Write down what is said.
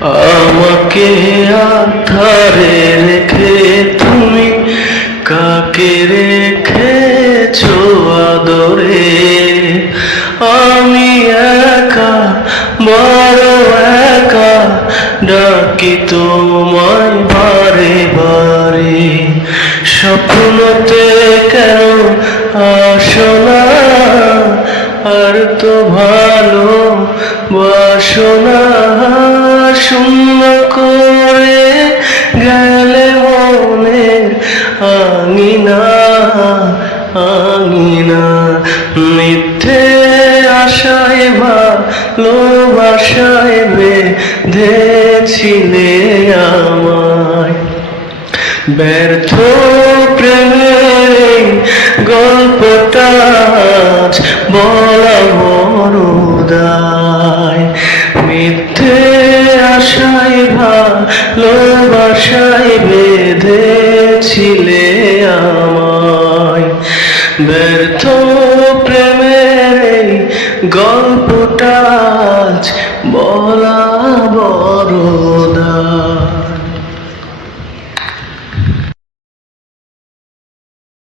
আমাকে আধারে রেখে তুমি কাকে রেখেছো আদরে? আমি একা বড় একা, ডাকি তোমায় বারে বারে। স্বপ্নতে কেন আসো না? আর তো ভালো বাসনা আঙিনা আঙিনা। মিথ্যে আশায়, ভালোবাসায় বেঁধেছিলে আমায়। ব্যর্থ প্রেমের গল্পটা বলা বড়দায় মিথ্যে আশায়, ভালোবাসায় বেঁধেছিলে ব্যর্থ প্রেমের গল্পটা বলা বড়